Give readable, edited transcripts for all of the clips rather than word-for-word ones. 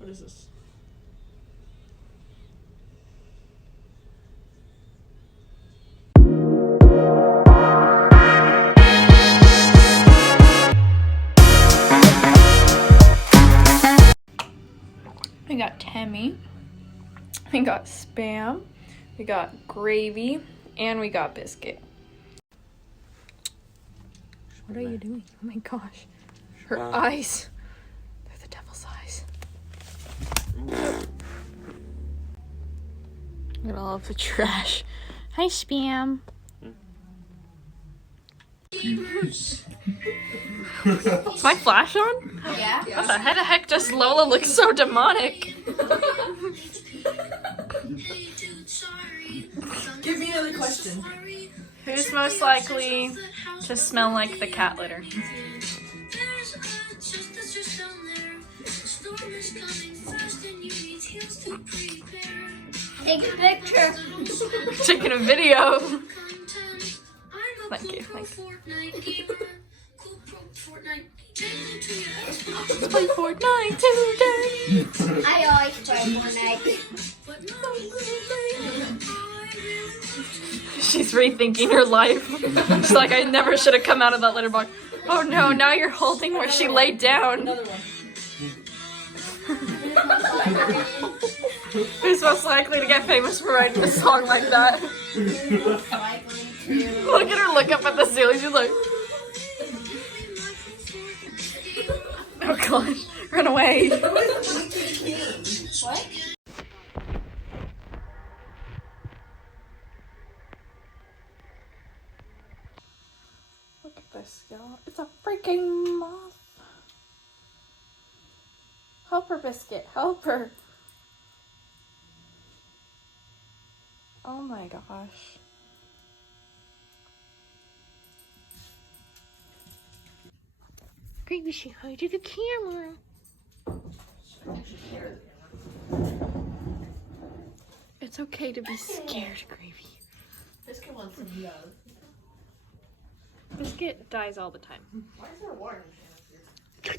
What is this? We got Temmie, we got Spam, we got Gravy, and we got Biscuit. What are you doing? Oh my gosh. Her eyes. They're the devil's eyes. Look at all of the trash. Hi, Spam. Is my flash on? Yeah. What the heck? Just Lola looks so demonic. Give me another question. Who's most likely to smell like the cat litter? Take a picture. Taking a video. Thank you. Let's play Fortnite today. I always play Fortnite. She's rethinking her life. She's like, I never should have come out of that litter box. Oh no, now you're holding where she laid down. Another one. Who's most likely to get famous for writing a song like that? Look at her look up at the ceiling. She's like, oh gosh, run away. What? Look at this, y'all. It's a freaking moth. Help her, Biscuit. Help her. Oh my gosh. Gravy, say hi to the camera. It's okay to be scared, Gravy. Biscuit wants some love. Biscuit dies all the time. Why is there water in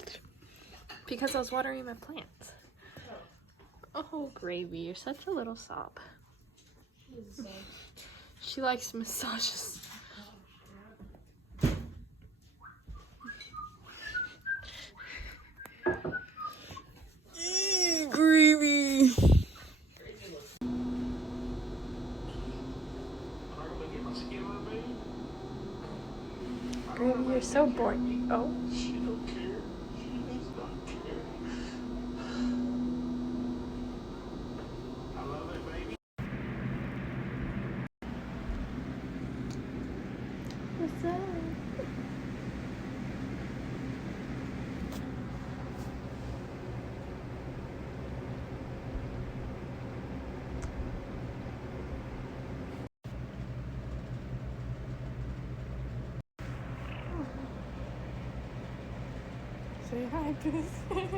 Because I was watering my plants. Oh, Gravy, you're such a little sob. She likes massages. Gravy. Gravy, you're so boring. Oh. She don't care. She does not care. I love it, baby. What's up? Say hi, Biscuit.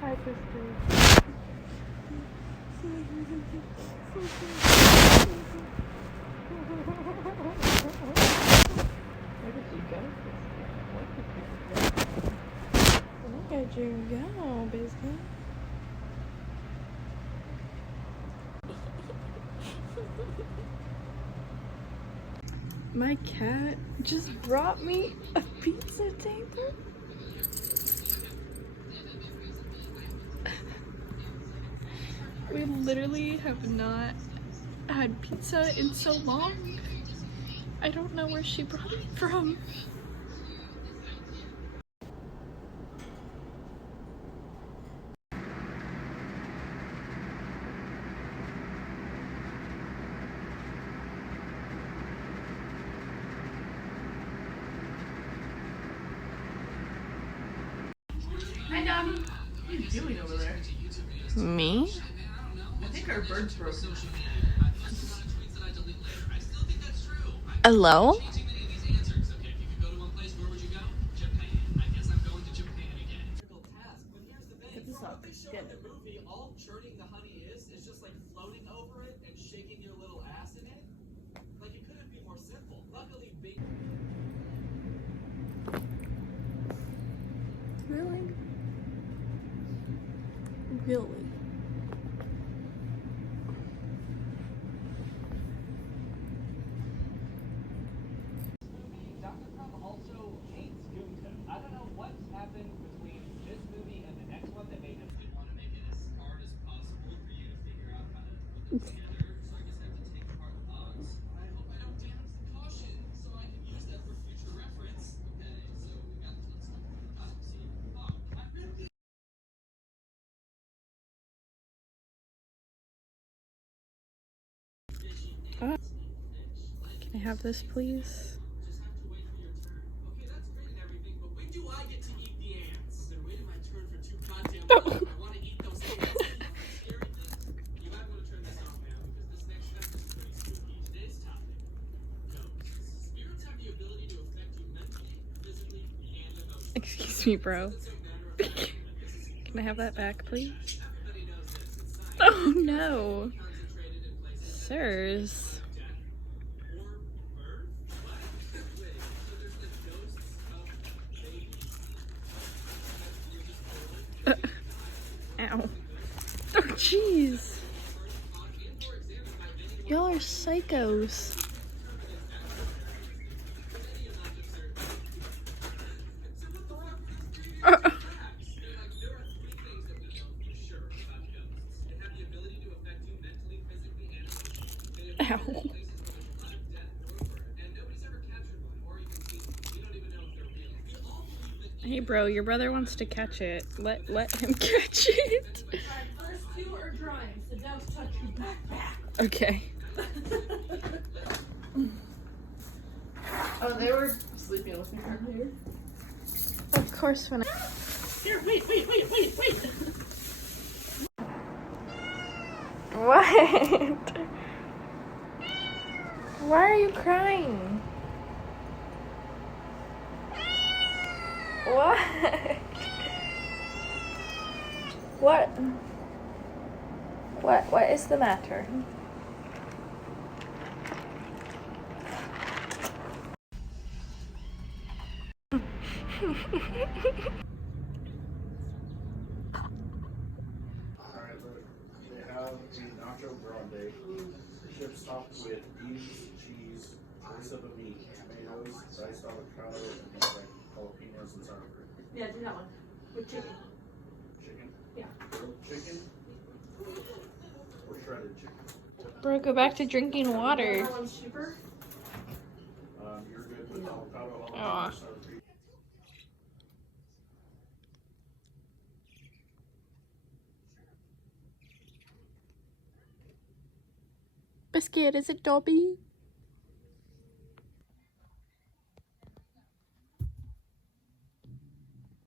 Hi, Biscuit. Where did you go, Biscuit? Where did you go, Biscuit? My cat just brought me a pizza table. We literally have not had pizza in so long. I don't know where she brought it from. Hi, Doggy. What are you doing over there? Me? I think our bird's broken. Hello? Get this up. Get it. All churning the honey is just like floating over it and shaking your little ass in it. Like it couldn't be more simple. Luckily, big. Really? Really? Dr. Crumb also hates Goonton. I don't know what's happened between this movie and the next one that made him want to make it as hard as possible for you to figure out how to put them together. So I guess I have to take apart the box. I hope I don't damage the caution, so I can use that for future reference. Okay, so we got let's start from the top. See, Can I have this, please? just have to wait for your turn. Okay, that's great and everything, but when do I get to eat the ants? I've been waiting my turn for too goddamn long. I want to eat those ants. You know the scary thing? You might want to turn this off now because this next fact is pretty spooky. Today's topic: ghosts. Spirits have the ability to affect you mentally, physically, and emotionally. Excuse me, bro. It's a matter of fact that this is Can I have that back, please? everybody knows this. It's science. Oh no. Concentrated in places that Sirs. death or birth. What? Wait, so there's the ghosts of babies that were just born? Ow. Oh, jeez. Y'all are psychos. Ow. Hey bro, your brother wants to catch it. Let him catch it. First two are drawing, so don't touch your backpack. Okay. Oh, they were sleeping with me earlier. Of course when I Here, wait. What? Why are you crying? What? What is the matter? Alright, look. They have the nacho grande. Chips topped with beans, cheese, choice of a meat, tomatoes, diced avocado, and things like jalapenos and sour cream. Yeah, do that one. With chicken. Chicken? Yeah. Grilled chicken? Or shredded chicken? Bro, go back to drinking water. That one's cheaper. You're good with avocado, Aw. jalapeno, sour cream. Biscuit, is it Dobby?